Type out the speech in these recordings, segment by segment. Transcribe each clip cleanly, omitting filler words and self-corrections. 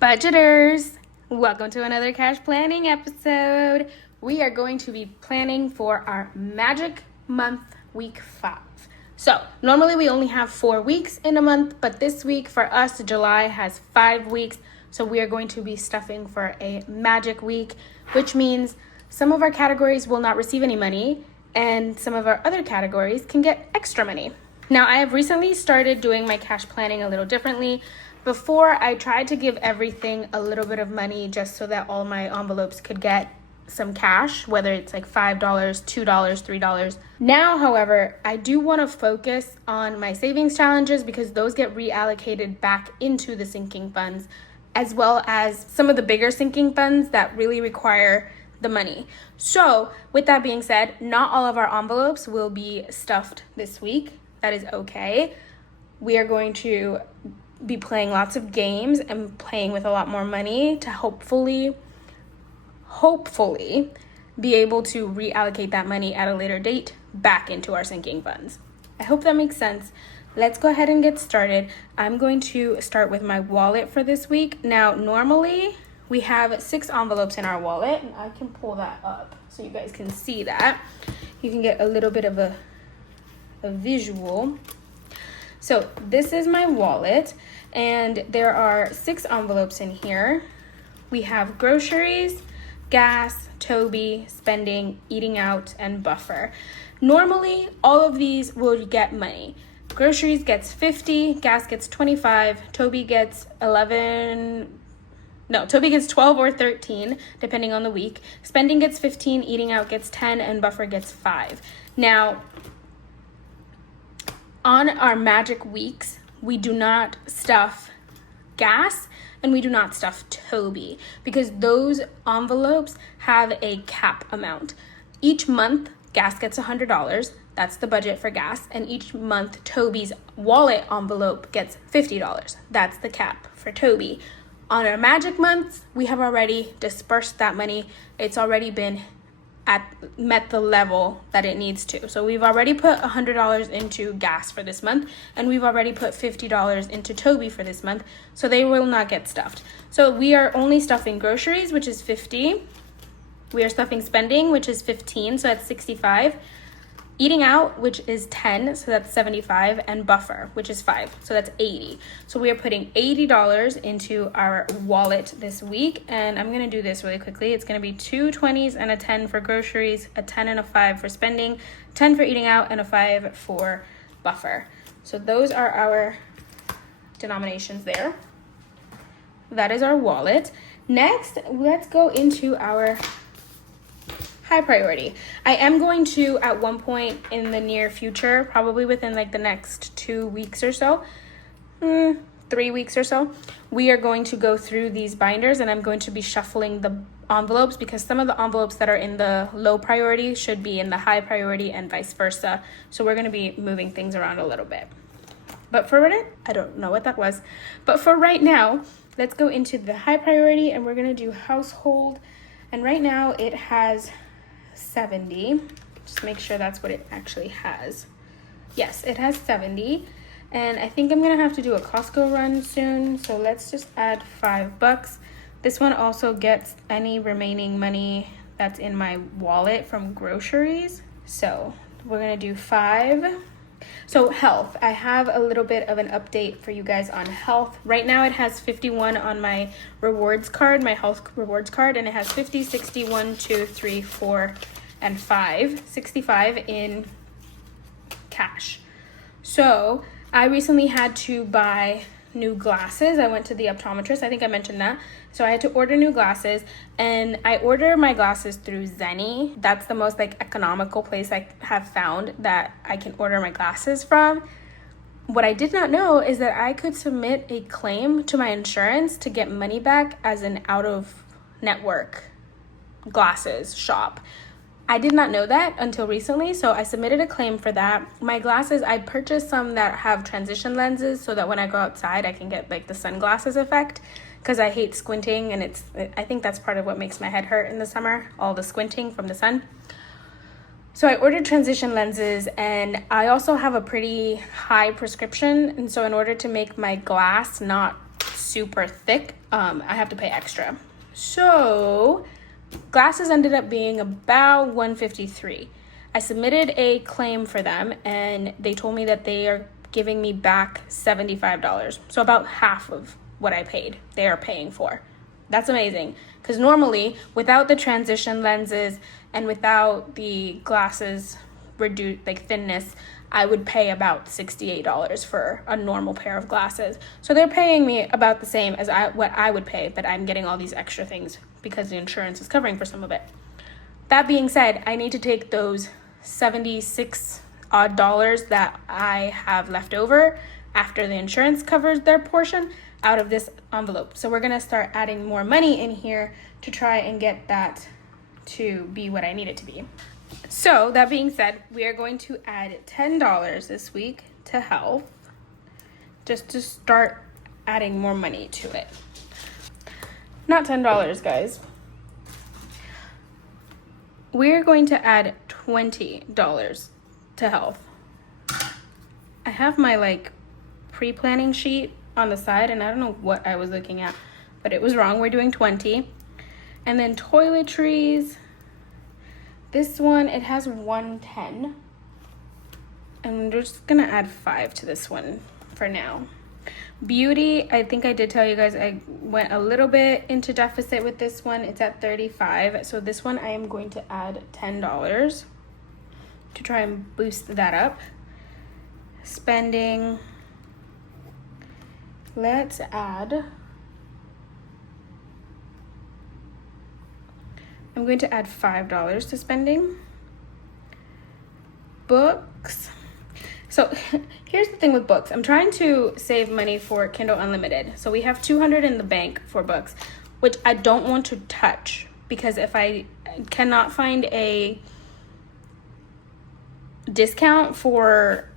Budgeters, welcome to another cash planning episode. We are going to be planning for our magic month, week 5. So normally we only have 4 weeks in a month, but this week for us, July has 5 weeks. So we are going to be stuffing for a magic week, which means some of our categories will not receive any money and some of our other categories can get extra money. Now, I have recently started doing my cash planning a little differently. Before, I tried to give everything a little bit of money just so that all my envelopes could get some cash, whether it's like $5, $2, $3. Now, however, I do want to focus on my savings challenges because those get reallocated back into the sinking funds, as well as some of the bigger sinking funds that really require the money. So with that being said, not all of our envelopes will be stuffed this week. That is okay. We are going to be playing lots of games and playing with a lot more money to hopefully be able to reallocate that money at a later date back into our sinking funds. I hope that makes sense. Let's go ahead and get started. I'm going to start with my wallet for this week. Now, normally we have 6 envelopes in our wallet, and I can pull that up so you guys can see that. You can get a little bit of a visual. So this is my wallet, and there are 6 envelopes in here. We have groceries, gas, Toby, spending, eating out, and buffer. Normally, all of these will get money. Groceries gets 50, gas gets 25, Toby gets 12 or 13, depending on the week. Spending gets 15, eating out gets 10, and buffer gets 5. Now, on our magic weeks, we do not stuff gas and we do not stuff Toby because those envelopes have a cap amount. Each month, gas gets $100. That's the budget for gas. And each month, Toby's wallet envelope gets $50. That's the cap for Toby. On our magic months, we have already dispersed that money. It's already been met the level that it needs to. So we've already put $100 into gas for this month, and we've already put $50 into Toby for this month, so they will not get stuffed. So we are only stuffing groceries, which is 50. We are stuffing spending, which is 15, so that's 65. Eating out, which is 10, so that's 75, and buffer, which is 5, so that's 80. So we are putting $80 into our wallet this week, and I'm gonna do this really quickly. It's gonna be 2 20s and a 10 for groceries, a 10 and a 5 for spending, 10 for eating out, and a 5 for buffer. So those are our denominations there. That is our wallet. Next, let's go into our high priority. I am going to, at one point in the near future, probably within like the next 2 weeks or so, 3 weeks or so, we are going to go through these binders and I'm going to be shuffling the envelopes because some of the envelopes that are in the low priority should be in the high priority and vice versa. So we're going to be moving things around a little bit. But for right, I don't know what that was. But for right now, let's go into the high priority and we're going to do household. And right now it has 70. Just make sure that's what it actually has. Yes, it has 70. And I think I'm gonna have to do a Costco run soon. So let's just add $5. This one also gets any remaining money that's in my wallet from groceries. So we're gonna do 5. So health, I have a little bit of an update for you guys on health. Right now it has 51 on my rewards card, my health rewards card, and it has 50, 60, 1, 2, 3, 4, and 5, 65 in cash. So I recently had to buy new glasses. I went to the optometrist. I think I mentioned that. So I had to order new glasses, and I order my glasses through Zenny. That's the most economical place I have found that I can order my glasses from. What I did not know is that I could submit a claim to my insurance to get money back as an out-of-network glasses shop. I did not know that until recently, so I submitted a claim for that. My glasses, I purchased some that have transition lenses so that when I go outside, I can get the sunglasses effect because I hate squinting, and I think that's part of what makes my head hurt in the summer, all the squinting from the sun. So I ordered transition lenses, and I also have a pretty high prescription, and so in order to make my glass not super thick, I have to pay extra. So glasses ended up being about $153. I submitted a claim for them and they told me that they are giving me back $75. So about half of what I paid, they are paying for. That's amazing, because normally without the transition lenses and without the glasses reduced like thinness, I would pay about $68 for a normal pair of glasses. So they're paying me about the same as what I would pay, but I'm getting all these extra things because the insurance is covering for some of it. That being said, I need to take those $76 odd that I have left over after the insurance covers their portion out of this envelope. So we're gonna start adding more money in here to try and get that to be what I need it to be. So that being said, we are going to add $10 this week to health, just to start adding more money to it. Not $10, guys. We're going to add $20 to health. I have my like pre-planning sheet on the side and I don't know what I was looking at, but it was wrong. We're doing 20. And then toiletries, this one, it has 110. And we're just gonna add 5 to this one for now. Beauty, I think I did tell you guys I went a little bit into deficit with this one. It's at 35. So this one I am going to add $10 to try and boost that up. Spending, let's add, I'm going to add $5 to spending. Books. So here's the thing with books. I'm trying to save money for Kindle Unlimited. So we have $200 in the bank for books, which I don't want to touch, because if I cannot find a discount for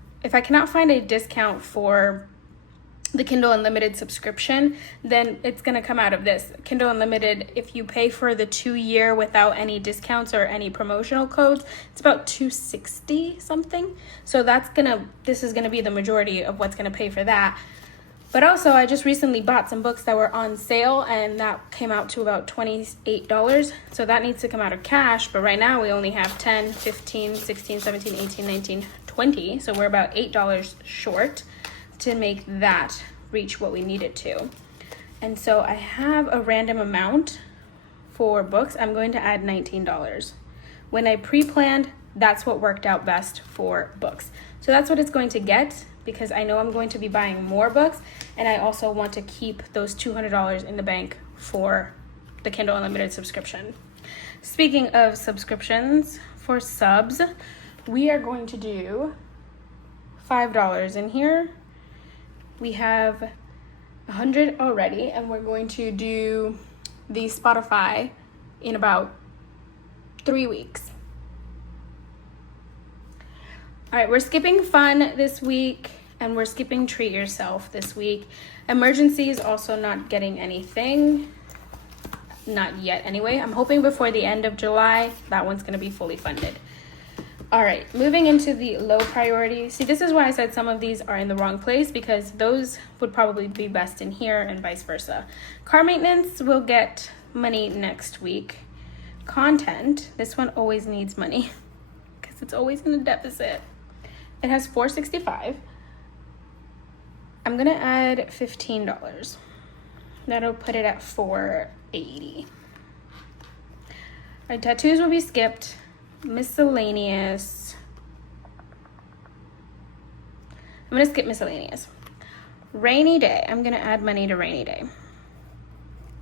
the Kindle Unlimited subscription, then it's going to come out of this. Kindle Unlimited, if you pay for the 2-year without any discounts or any promotional codes, it's about $260 something. So this is going to be the majority of what's going to pay for that. But also, I just recently bought some books that were on sale, and that came out to about $28. So that needs to come out of cash. But right now, we only have 10, 15, 16, 17, 18, 19, 20. So we're about $8 short to make that reach what we need it to. And so I have a random amount for books. I'm going to add $19. When I pre-planned, that's what worked out best for books. So that's what it's going to get, because I know I'm going to be buying more books, and I also want to keep those $200 in the bank for the Kindle Unlimited subscription. Speaking of subscriptions, for subs, we are going to do $5 in here. We have 100 already, and we're going to do the Spotify in about 3 weeks. All right, we're skipping fun this week, and we're skipping treat yourself this week. Emergency is also not getting anything. Not yet anyway. I'm hoping before the end of July, that one's gonna be fully funded. All right, moving into the low priority. See, this is why I said some of these are in the wrong place, because those would probably be best in here and vice versa. Car maintenance will get money next week. Content, this one always needs money because it's always in a deficit. It has $465. I'm gonna add $15. That'll put it at $480. Our tattoos will be skipped. Miscellaneous. I'm gonna skip miscellaneous. Rainy day. I'm gonna add money to rainy day,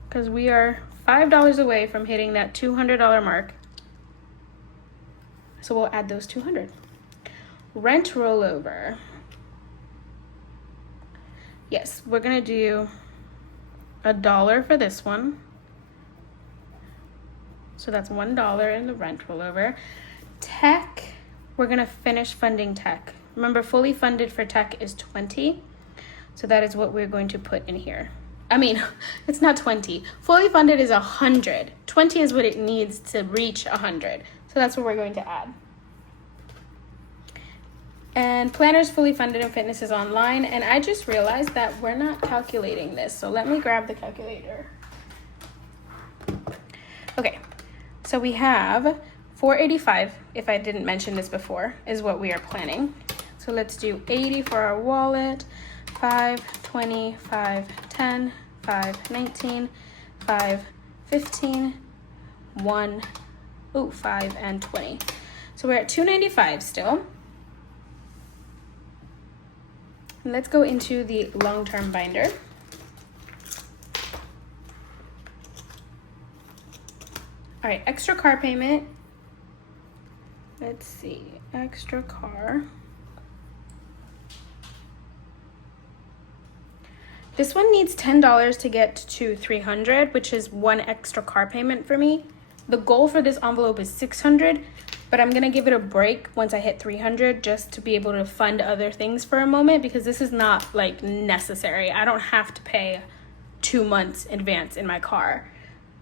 because we are $5 away from hitting that $200 mark. So we'll add those 200. Rent rollover. Yes, we're gonna do $1 for this one. So that's $1 in the rent rollover. Tech, we're gonna finish funding tech. Remember, fully funded for tech is 20. So that is what we're going to put in here. I mean, it's not 20. Fully funded is 100. 20 is what it needs to reach 100. So that's what we're going to add. And planner's fully funded and fitness is online. And I just realized that we're not calculating this. So let me grab the calculator. Okay, so we have 485, if I didn't mention this before, is what we are planning. So let's do 80 for our wallet, 5, 20, 5, 10, 5, 19, 5, 15, 1, 5, and 20. So we're at 295 still. And let's go into the long-term binder. All right, extra car payment. Let's see, extra car. This one needs $10 to get to $300, which is one extra car payment for me. The goal for this envelope is $600, but I'm gonna give it a break once I hit $300 just to be able to fund other things for a moment, because this is not like necessary. I don't have to pay 2 months advance in my car.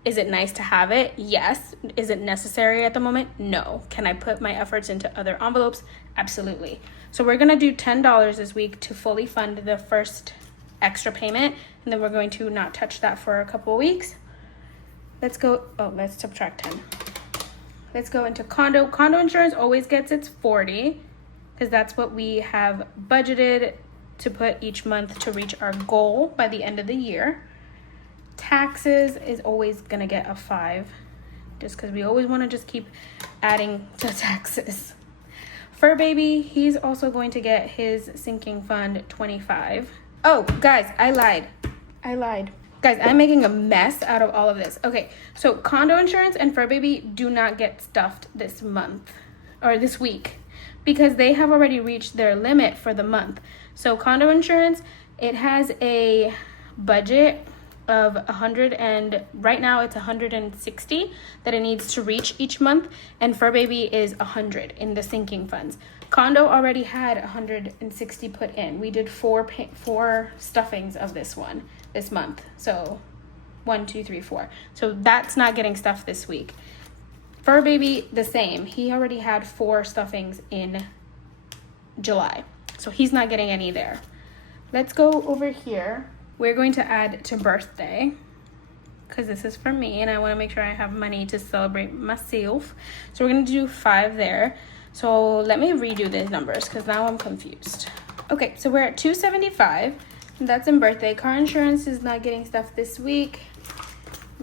Is it nice to have it? Yes. Is it necessary at the moment? No. Can I put my efforts into other envelopes? Absolutely. So we're gonna do $10 this week to fully fund the first extra payment, and then we're going to not touch that for a couple of weeks. Let's go, let's subtract 10. Let's go into condo. Condo insurance always gets its 40, because that's what we have budgeted to put each month to reach our goal by the end of the year. Taxes is always gonna get a 5, just because we always want to just keep adding to taxes. Fur baby, he's also going to get his sinking fund 25. Oh, guys, I lied. Guys, I'm making a mess out of all of this. Okay, so condo insurance and fur baby do not get stuffed this month or this week, because they have already reached their limit for the month. So condo insurance, it has a budget of 100, and right now it's 160 that it needs to reach each month, and fur baby is 100 in the sinking funds. Condo already had 160 put in. We did four stuffings of this month. So 1, 2, 3, 4. So that's not getting stuffed this week. Fur baby, the same. He already had 4 stuffings in July, so he's not getting any there. Let's go over here. We're going to add to birthday, because this is for me and I want to make sure I have money to celebrate myself. So we're going to do 5 there. So let me redo these numbers, because now I'm confused. Okay, so we're at 275, and that's in birthday. Car insurance is not getting stuff this week.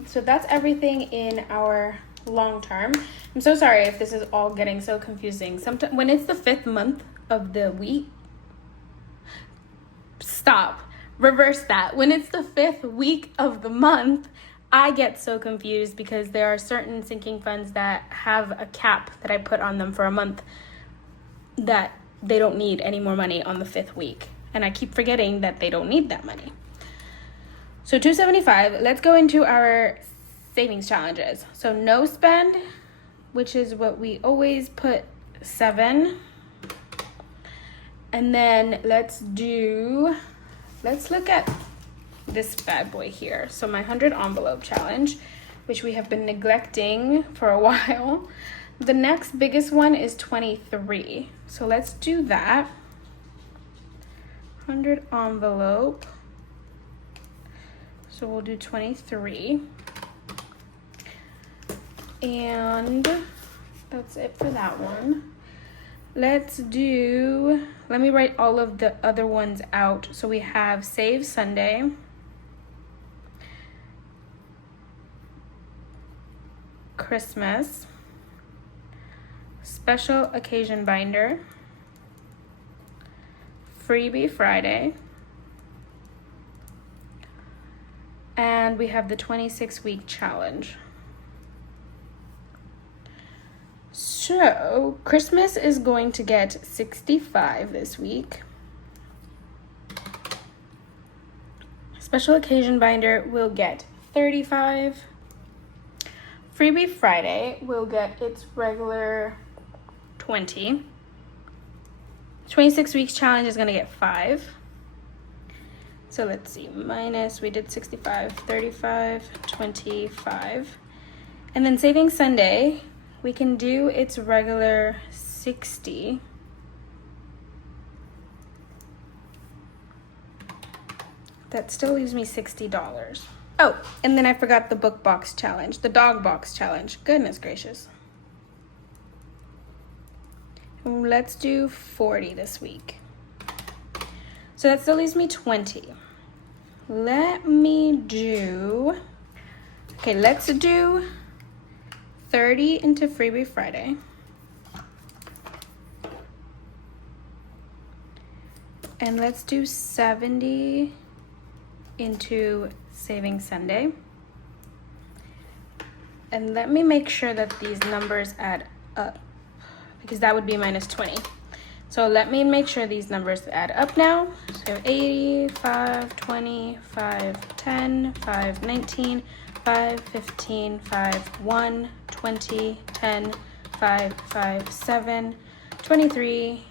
So that's everything in our long term. I'm so sorry if this is all getting so confusing. Sometimes when it's the 5th month of the week, reverse that. When it's the 5th week of the month, I get so confused, because there are certain sinking funds that have a cap that I put on them for a month that they don't need any more money on the 5th week. And I keep forgetting that they don't need that money. So 275, let's go into our savings challenges. So no spend, which is what we always put, 7. And then let's look at this bad boy here. So my 100 envelope challenge, which we have been neglecting for a while. The next biggest one is 23. So let's do that. 100 envelope. So we'll do 23. And that's it for that one. Let me write all of the other ones out. So we have Save Sunday, Christmas, Special Occasion Binder, Freebie Friday, and we have the 26-week challenge. So Christmas is going to get 65 this week. Special Occasion Binder will get 35. Freebie Friday will get its regular 20. 26 weeks challenge is going to get 5. So let's see, minus, we did 65, 35, 25. And then Saving Sunday, we can do its regular 60. That still leaves me $60. Oh, and then I forgot the book box challenge, the dog box challenge. Goodness gracious. Let's do 40 this week. So that still leaves me 20. Let me do, okay, let's do 30 into Freebie Friday. And let's do 70 into Saving Sunday. And let me make sure that these numbers add up, because that would be minus 20. So let me make sure these numbers add up now. So 80, 5, 20, 5, 10, 5, 19, 5, 15, 5, 1, 20, 10, 5, 5, 7, 23,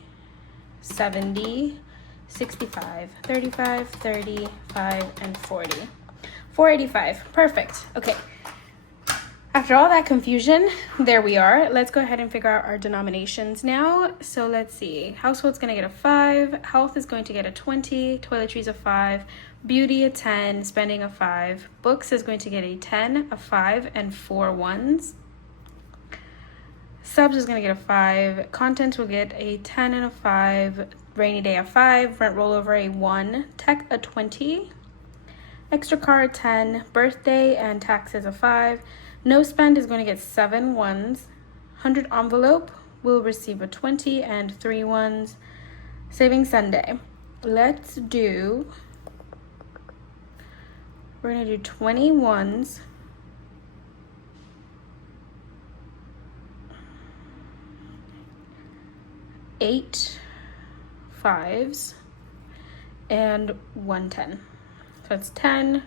70, 65, 35, 35, and 40. 485, perfect. Okay. After all that confusion, there we are. Let's go ahead and figure out our denominations now. So let's see. Household's gonna get a 5, health is going to get a 20, toiletries a 5, beauty a 10, spending a 5, books is going to get a 10, a 5, and 4 ones. Subs is gonna get a 5, contents will get a 10 and a 5, rainy day a 5, rent rollover a 1, tech a 20, extra car a 10, birthday and taxes a 5, no spend is going to get 7 ones, 100 envelope will receive a 20 and 3 ones, saving Sunday. Let's do, we're gonna do 20 ones, 8 5s, and 1 10. So it's 10,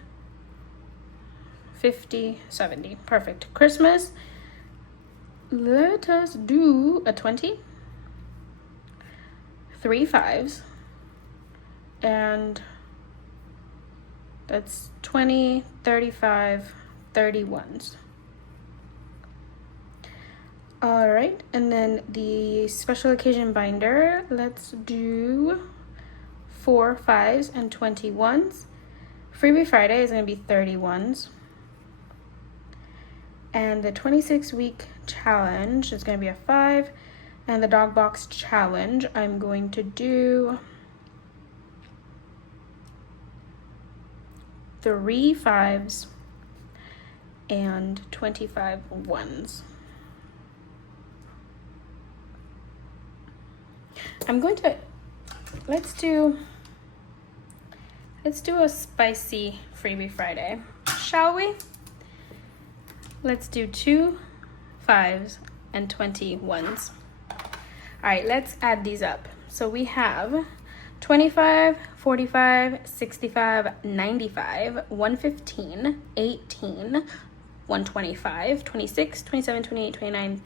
50, 70. Perfect. Christmas, let us do a 20, 3 5s, and that's 20, 35, 31s. All right, and then the special occasion binder, let's do 4 5s and 21s. Freebie Friday is going to be 31s. And the 26-week challenge is going to be a 5. And the dog box challenge, I'm going to do 3 5s and 25 ones. I'm going to, let's do a spicy Freebie Friday, shall we? Let's do 2 5s and 20 ones. All right, let's add these up. So we have 25, 45, 65, 95, 115, 18, 125, 26, 27, 28, 29,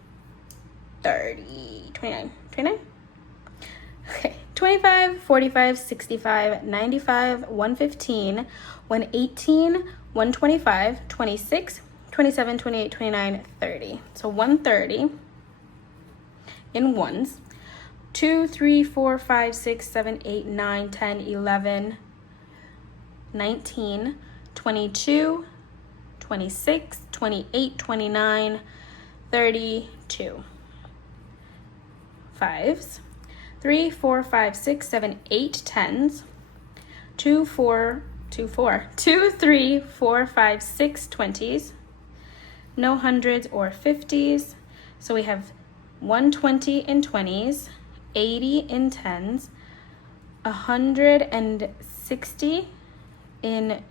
30, 29, 29? Okay, 25, 45, 65, 95, 115, 118, 125, 26, 27, 28, 29, 30. So 130 in ones. 2, 3, 4, 5, 6, 7, 8, 9, 10, 11, 19, 22, 26, 28, 29, 32. 5s. 3, 4, 5, 6, 7, 8 10s. 2, 3, 4, 5, 6 20s. No hundreds or 50s. So we have 120 in 20s, 80 in 10s, 160 in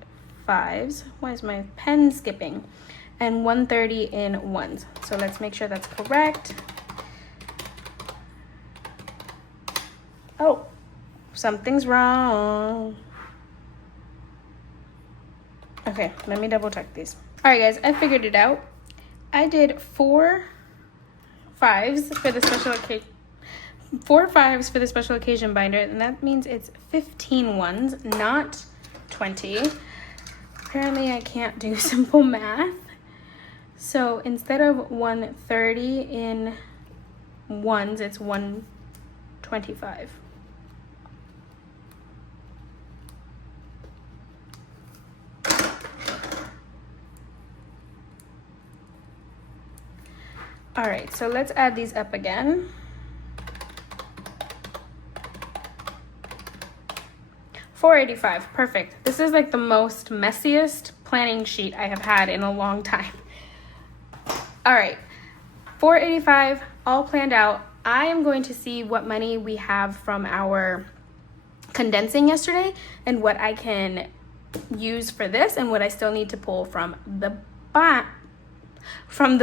5s. Why is my pen skipping? And 130 in ones. So let's make sure that's correct. Oh, something's wrong. Okay, let me double check these. All right, guys, I figured it out. I did 4 5s for the special occasion. 4 5s for the special occasion binder, and that means it's 15 ones, not 20. Apparently, I can't do simple math. So instead of 130 in ones, it's 125. All right, so let's add these up again. $485, perfect. This is like the most messiest planning sheet I have had in a long time. All right, $485, all planned out. I am going to see what money we have from our condensing yesterday and what I can use for this and what I still need to pull from the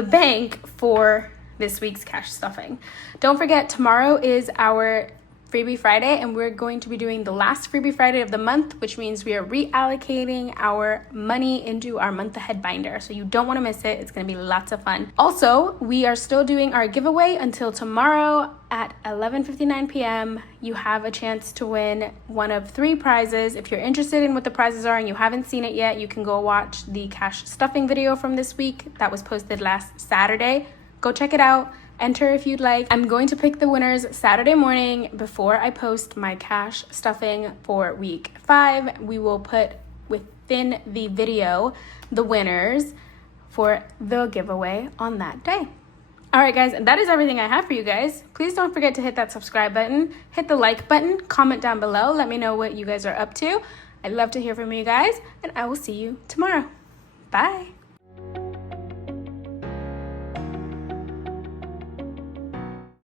bank for this week's cash stuffing. Don't forget, tomorrow is our Freebie Friday, and we're going to be doing the last Freebie Friday of the month, which means we are reallocating our money into our month ahead binder. So you don't want to miss it. It's going to be lots of fun. Also, we are still doing our giveaway until tomorrow at 11:59 p.m. You have a chance to win one of 3 prizes. If you're interested in what the prizes are and you haven't seen it yet, you can go watch the cash stuffing video from this week that was posted last Saturday. Go check it out. Enter if you'd like. I'm going to pick the winners Saturday morning before I post my cash stuffing for week 5. We will put within the video the winners for the giveaway on that day. All right, guys, that is everything I have for you guys. Please don't forget to hit that subscribe button, hit the like button, comment down below. Let me know what you guys are up to. I'd love to hear from you guys, and I will see you tomorrow. Bye.